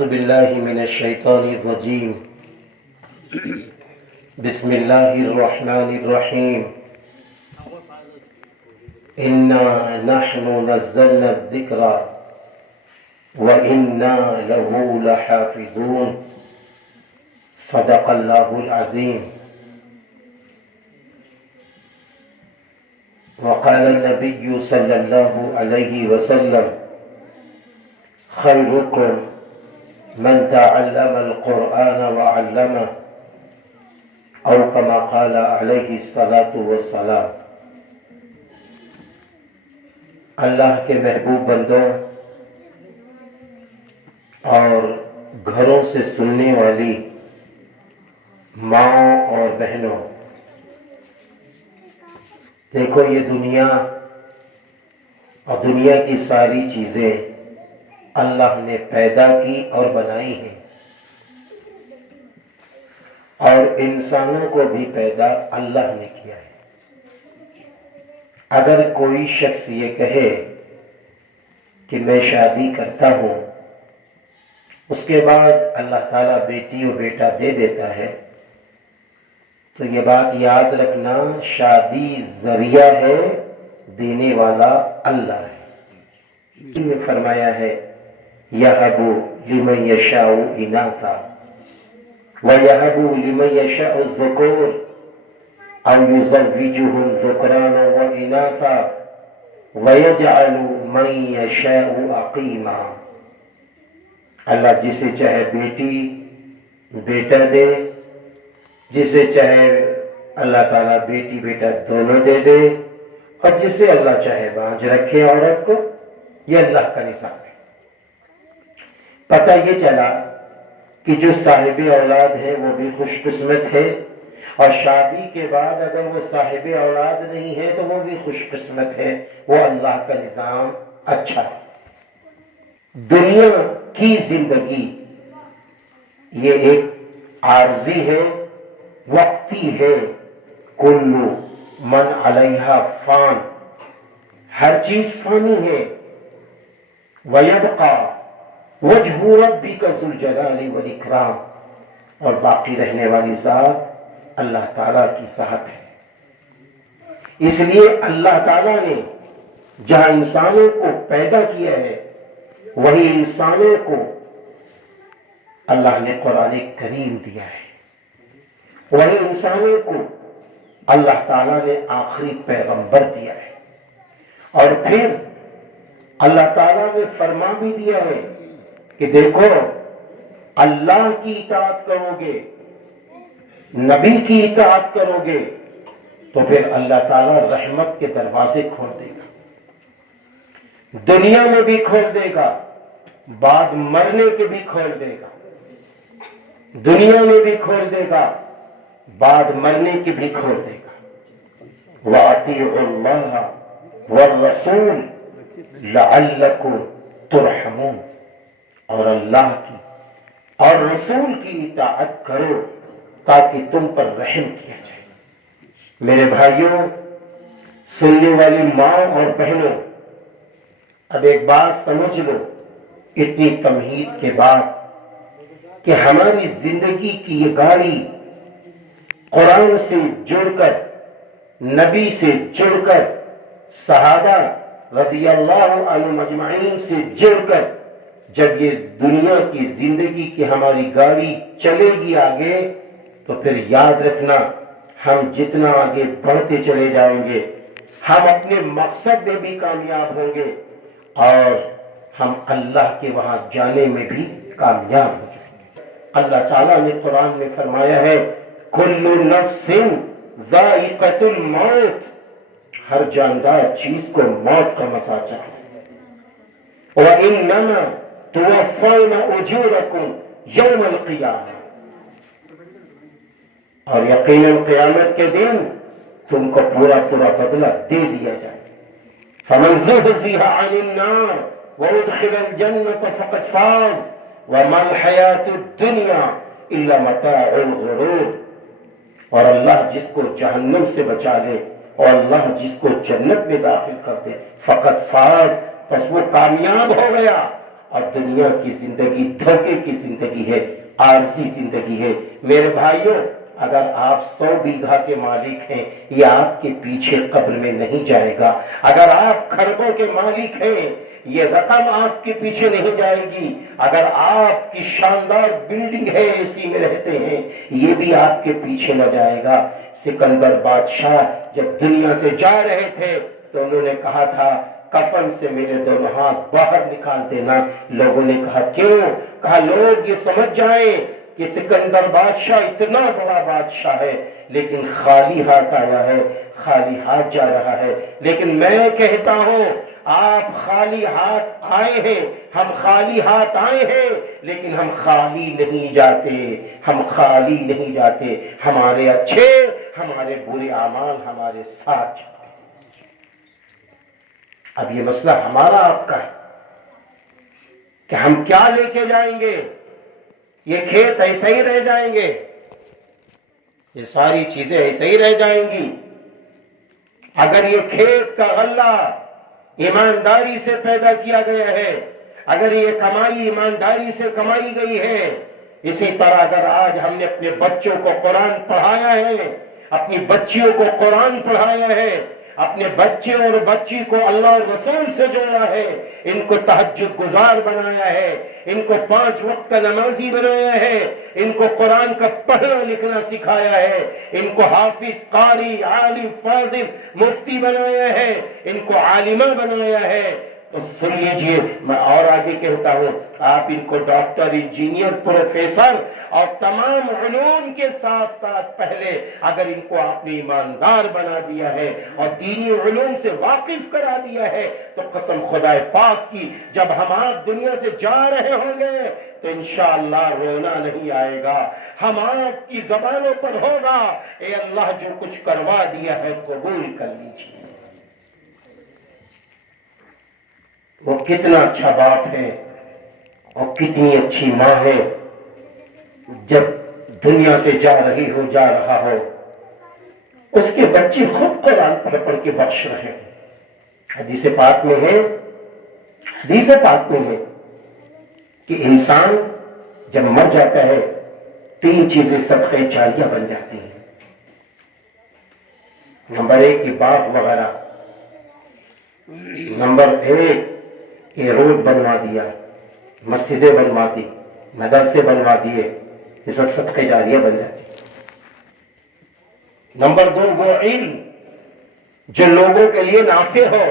أعوذ بالله من الشيطان الرجيم. بسم الله الرحمن الرحيم. إنا نحن نزلنا الذكر وإنا له لحافظون. صدق الله العظيم. وقال النبي صلى الله عليه وسلم: خيركم من تعلم القرآن وعلمه، او كما قال علیہ الصلاۃ والسلام. اللہ کے محبوب بندوں اور گھروں سے سننے والی ماں اور بہنوں، دیکھو یہ دنیا اور دنیا کی ساری چیزیں اللہ نے پیدا کی اور بنائی ہیں، اور انسانوں کو بھی پیدا اللہ نے کیا ہے. اگر کوئی شخص یہ کہے کہ میں شادی کرتا ہوں، اس کے بعد اللہ تعالیٰ بیٹی اور بیٹا دے دیتا ہے، تو یہ بات یاد رکھنا، شادی ذریعہ ہے، دینے والا اللہ ہے. جن میں فرمایا ہے يَهَبُ لِمَنْ يَشَاءُ إِنَاثًا وَيَهَبُ لِمَنْ يَشَاءُ الذُّكُورَ أَوْ يُزَوِّجُهُمْ ذُكْرَانًا وَإِنَاثًا وَيَجْعَلُ مَنْ يَشَاءُ عَقِيمًا. اللہ جسے چاہے بیٹی بیٹا دے، جسے چاہے اللہ تعالیٰ بیٹی بیٹا دونوں دے دے، اور جسے اللہ چاہے بانجھ رکھے عورت کو. یہ اللہ کا نظام ہے. پتہ یہ چلا کہ جو صاحب اولاد ہے وہ بھی خوش قسمت ہے، اور شادی کے بعد اگر وہ صاحب اولاد نہیں ہے تو وہ بھی خوش قسمت ہے. وہ اللہ کا نظام اچھا ہے. دنیا کی زندگی یہ ایک عارضی ہے، وقتی ہے. کل من علیہا فان، ہر چیز فانی ہے. وَيَبْقَى وَجْهُ رَبِّكَ ذُو الْجَلَالِ وَالْإِكْرَامِ، اور باقی رہنے والی ذات اللہ تعالیٰ کی ذات ہے. اس لیے اللہ تعالیٰ نے جہاں انسانوں کو پیدا کیا ہے، وہی انسانوں کو اللہ نے قرآن کریم دیا ہے، وہی انسانوں کو اللہ تعالیٰ نے آخری پیغمبر دیا ہے. اور پھر اللہ تعالیٰ نے فرما بھی دیا ہے کہ دیکھو، اللہ کی اطاعت کرو گے، نبی کی اطاعت کرو گے، تو پھر اللہ تعالیٰ رحمت کے دروازے کھول دے گا، دنیا میں بھی کھول دے گا، بعد مرنے کے بھی کھول دے گا. دنیا میں بھی کھول دے گا، بعد مرنے کے بھی کھول دے گا. وَأَطِيعُوا اللَّهَ وَالرَّسُولَ لَعَلَّكُمْ تُرْحَمُونَ، اور اللہ کی اور رسول کی اطاعت کرو تاکہ تم پر رحم کیا جائے. میرے بھائیوں، سننے والی ماں اور بہنوں، اب ایک بات سمجھ لو اتنی تمہید کے بعد کہ ہماری زندگی کی یہ گاڑی قرآن سے جڑ کر، نبی سے جڑ کر، صحابہ رضی اللہ عنہم اجمعین سے جڑ کر، جب یہ دنیا کی زندگی کی ہماری گاڑی چلے گی آگے، تو پھر یاد رکھنا، ہم جتنا آگے بڑھتے چلے جائیں گے، ہم اپنے مقصد میں بھی کامیاب ہوں گے، اور ہم اللہ کے وہاں جانے میں بھی کامیاب ہو جائیں گے. اللہ تعالیٰ نے قرآن میں فرمایا ہے کل نفس ذائقۃ الموت، ہر جاندار چیز کو موت کا مزہ چاہے. وَإِنَّمَا تُوَفَّوْنَ أُجُورَكُمْ يَوْمَ الْقِيَامَةِ، اور یقیناً قیامت کے دن تم کو پورا بدلہ دے دیا جائے. فَمَنْ زُحْزِحَ عَنِ النَّارِ وَأُدْخِلَ الْجَنَّةَ فَقَدْ فَازَ وَمَا الْحَيَاةُ الدُّنْيَا إِلَّا مَتَاعُ الْغُرُورِ. اور اللہ جس کو جہنم سے بچا لے اور اللہ جس کو جنت میں داخل کر دے، فقط فاز، پس وہ کامیاب ہو گیا. اور دنیا کی زندگی دھوکے کی زندگی ہے، عارضی زندگی ہے۔ میرے بھائیوں، اگر آپ 100 بیگھہ کے مالک ہیں، یہ آپ کے پیچھے قبر میں نہیں جائے گا۔ اگر آپ خربوں کے مالک ہیں، یہ رقم آپ کے پیچھے نہیں جائے گی۔ اگر آپ کی شاندار بلڈنگ ہے، اسی میں رہتے ہیں، یہ بھی آپ کے پیچھے نہ جائے گا۔ سکندر بادشاہ جب دنیا سے جا رہے تھے تو انہوں نے کہا تھا کفن سے میرے دونوں ہاتھ باہر نکال دینا۔ لوگوں نے کہا کیوں؟ کہا لوگ یہ سمجھ جائیں کہ سکندر بادشاہ اتنا بڑا بادشاہ ہے لیکن خالی ہاتھ آیا ہے، خالی ہاتھ جا رہا ہے۔ لیکن میں کہتا ہوں آپ خالی ہاتھ آئے ہیں، ہم خالی ہاتھ آئے ہیں، لیکن ہم خالی نہیں جاتے، ہم خالی نہیں جاتے۔ ہمارے اچھے، ہمارے برے اعمال ہمارے ساتھ جاتے۔ اب یہ مسئلہ ہمارا آپ کا ہے کہ ہم کیا لے کے جائیں گے۔ یہ کھیت ایسے ہی رہ جائیں گے، یہ ساری چیزیں ایسے ہی رہ جائیں گی۔ اگر یہ کھیت کا غلہ ایمانداری سے پیدا کیا گیا ہے، اگر یہ کمائی ایمانداری سے کمائی گئی ہے، اسی طرح اگر آج ہم نے اپنے بچوں کو قرآن پڑھایا ہے، اپنی بچیوں کو قرآن پڑھایا ہے، اپنے بچے اور بچی کو اللہ اور رسول سے جوڑا ہے، ان کو تہجد گزار بنایا ہے، ان کو 5 وقت کا نمازی بنایا ہے، ان کو قرآن کا پڑھنا لکھنا سکھایا ہے، ان کو حافظ، قاری، عالم، فاضل، مفتی بنایا ہے، ان کو عالمہ بنایا ہے، تو سن لیجئے میں اور آگے کہتا ہوں، آپ ان کو ڈاکٹر، انجینئر، پروفیسر اور تمام علوم کے ساتھ ساتھ پہلے اگر ان کو آپ نے ایماندار بنا دیا ہے اور دینی علوم سے واقف کرا دیا ہے تو قسم خدا پاک کی جب ہم آپ دنیا سے جا رہے ہوں گے تو انشاءاللہ رونا نہیں آئے گا، ہم آپ کی زبانوں پر ہوگا اے اللہ جو کچھ کروا دیا ہے قبول کر لیجئے۔ وہ کتنا اچھا باپ ہے اور کتنی اچھی ماں ہے، جب دنیا سے جا رہی ہو، جا رہا ہو، اس کے بچے خود قرآن پڑھ پڑھ کے بخش رہے ہیں۔ حدیث پاک میں ہے، حدیث پاک میں ہے کہ انسان جب مر جاتا ہے 3 چیزیں صدقہ جاریہ بن جاتی ہیں۔ نمبر 1 یہ باغ وغیرہ، نمبر 1 یہ روڈ بنوا دیا، مسجدیں بنوا دی، مدرسے بنوا دیے، یہ سب صدقہ جاریہ بن جاتی۔ نمبر 2 وہ علم جو لوگوں کے لیے نافع ہو،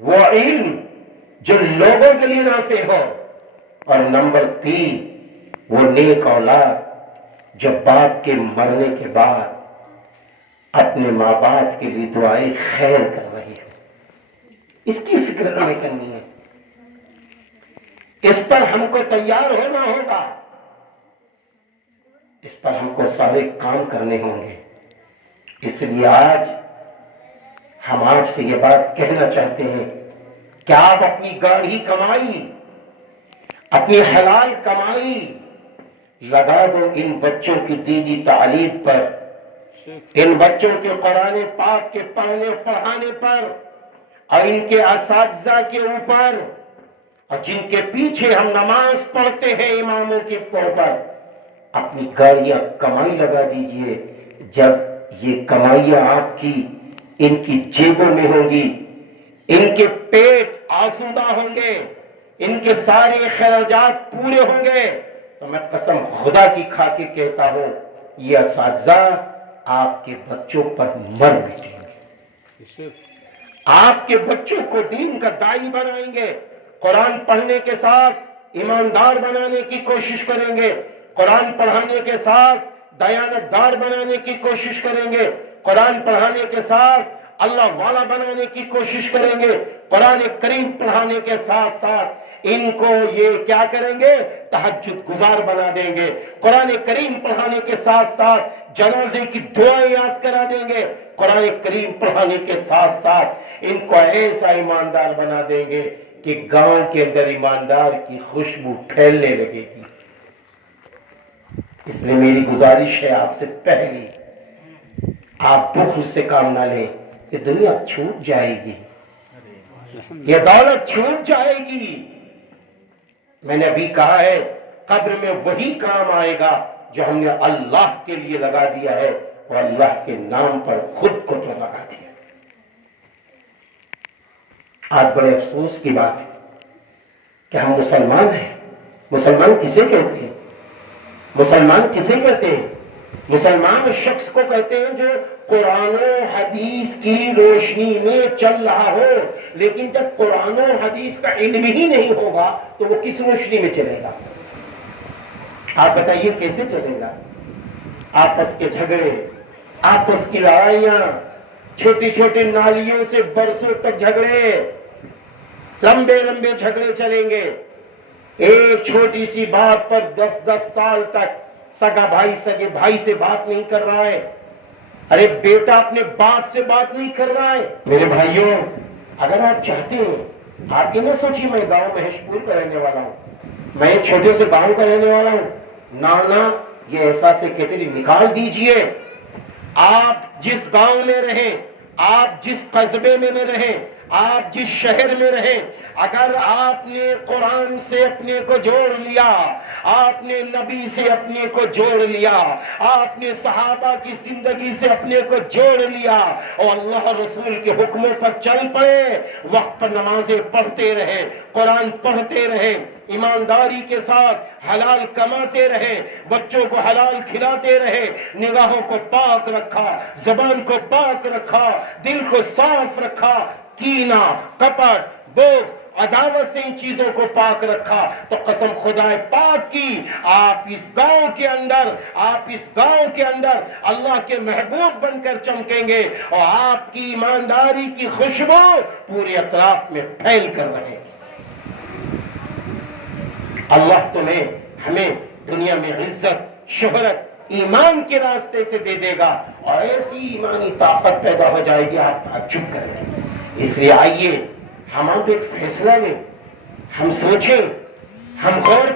وہ علم جو لوگوں کے لیے نافع ہو، اور نمبر 3 وہ نیک اولاد جو باپ کے مرنے کے بعد اپنے ماں باپ کے لیے دعائیں خیر کر رہی ہے۔ اس کی فکر ہمیں کرنی ہے، اس پر ہم کو تیار ہونا ہوگا، اس پر ہم کو سارے کام کرنے ہوں گے۔ اس لیے آج ہم آپ سے یہ بات کہنا چاہتے ہیں کہ آپ اپنی گاڑی کمائی، اپنی حلال کمائی لگا دو ان بچوں کی دینی تعلیم پر، ان بچوں کے قرآن پاک کے پڑھنے پڑھانے پر اور ان کے اساتذہ کے اوپر، اور جن کے پیچھے ہم نماز پڑھتے ہیں اماموں کے پر، اپنی گاڑیاں کمائی لگا دیجئے۔ جب یہ کمائیاں آپ کی ان کی جیبوں میں ہوں گی، ان کے پیٹ آسودہ ہوں گے، ان کے سارے خراجات پورے ہوں گے، تو میں قسم خدا کی کھا کے کہتا ہوں یہ اساتذہ آپ کے بچوں پر مر مٹیں گے، آپ کے بچوں کو دین کا داعی بنائیں گے، قرآن پڑھنے کے ساتھ ایماندار بنانے کی کوشش کریں گے، قرآن پڑھانے کے ساتھ دیانتدار بنانے کی کوشش کریں گے، قرآن پڑھانے کے ساتھ اللہ والا بنانے کی کوشش کریں گے، قرآن کریم پڑھانے کے ساتھ ساتھ ان کو یہ کیا کریں گے؟ تہجد گزار بنا دیں گے، قرآن کریم پڑھانے کے ساتھ ساتھ جنازے کی دعائیں یاد کرا دیں گے، قرآن کریم پڑھانے کے ساتھ ساتھ ان کو ایسا ایماندار بنا دیں گے کہ گاؤں کے اندر ایماندار کی خوشبو پھیلنے لگے گی۔ اس لیے میری گزارش ہے آپ سے پہلی، آپ بخل سے کام نہ لیں، یہ دنیا چھوٹ جائے گی، یہ دولت چھوٹ جائے گی، میں نے ابھی کہا ہے قبر میں وہی کام آئے گا جو ہم نے اللہ کے لیے لگا دیا ہے اور اللہ کے نام پر خود کو تو لگا دیا۔ آج بڑے افسوس کی بات ہے کہ ہم مسلمان ہیں۔ مسلمان کسے کہتے ہیں؟ مسلمان کسے کہتے ہیں؟ مسلمان اس شخص کو کہتے ہیں جو قرآن و حدیث کی روشنی میں چل رہا ہو، لیکن جب قرآن و حدیث کا علم ہی نہیں ہوگا تو وہ کس روشنی میں چلے گا؟ آپ بتائیے کیسے چلے گا؟ آپس کے جھگڑے، آپس کی لڑائیاں، چھوٹی چھوٹی نالیوں سے برسوں تک جھگڑے، لمبے لمبے جھگڑے چلیں گے، ایک چھوٹی سی بات پر 10 سال تک سگا بھائی سگے بھائی سے بات نہیں کر رہا ہے، ارے بیٹا اپنے باپ سے بات نہیں کر رہا ہے۔ میرے بھائیوں، اگر آپ چاہتے ہیں، آپ یہ نہ سوچیے میں گاؤں مہیش پور کا رہنے والا ہوں، میں ایک چھوٹے سے گاؤں کا رہنے والا ہوں، نانا یہ احساس کتری نکال دیجئے۔ آپ جس گاؤں میں رہیں، آپ جس قصبے میں رہیں، آپ جس شہر میں رہیں، اگر آپ نے قرآن سے اپنے کو جوڑ لیا، آپ نے نبی سے اپنے کو جوڑ لیا، آپ نے صحابہ کی زندگی سے اپنے کو جوڑ لیا اور اللہ رسول کے حکموں پر چل پڑے، وقت پر نمازیں پڑھتے رہے، قرآن پڑھتے رہے، ایمانداری کے ساتھ حلال کماتے رہے، بچوں کو حلال کھلاتے رہے، نگاہوں کو پاک رکھا، زبان کو پاک رکھا، دل کو صاف رکھا، کینہ، کپٹ، بغض، عداوت سے ان چیزوں کو پاک رکھا، تو قسم خدا پاک کی آپ اس گاؤں کے اندر اللہ کے محبوب بن کر چمکیں گے اور آپ کی ایمانداری کی خوشبو پورے اطراف میں پھیل کر رہے گی۔ اللہ تمہیں ہمیں دنیا میں عزت، شہرت، ایمان کے راستے سے دے دے گا اور ایسی ایمانی طاقت پیدا ہو جائے گی آپ تعجب کریں گے۔ اس لیے آئیے ہم آپ ایک فیصلہ لیں، ہم سوچیں، ہم غور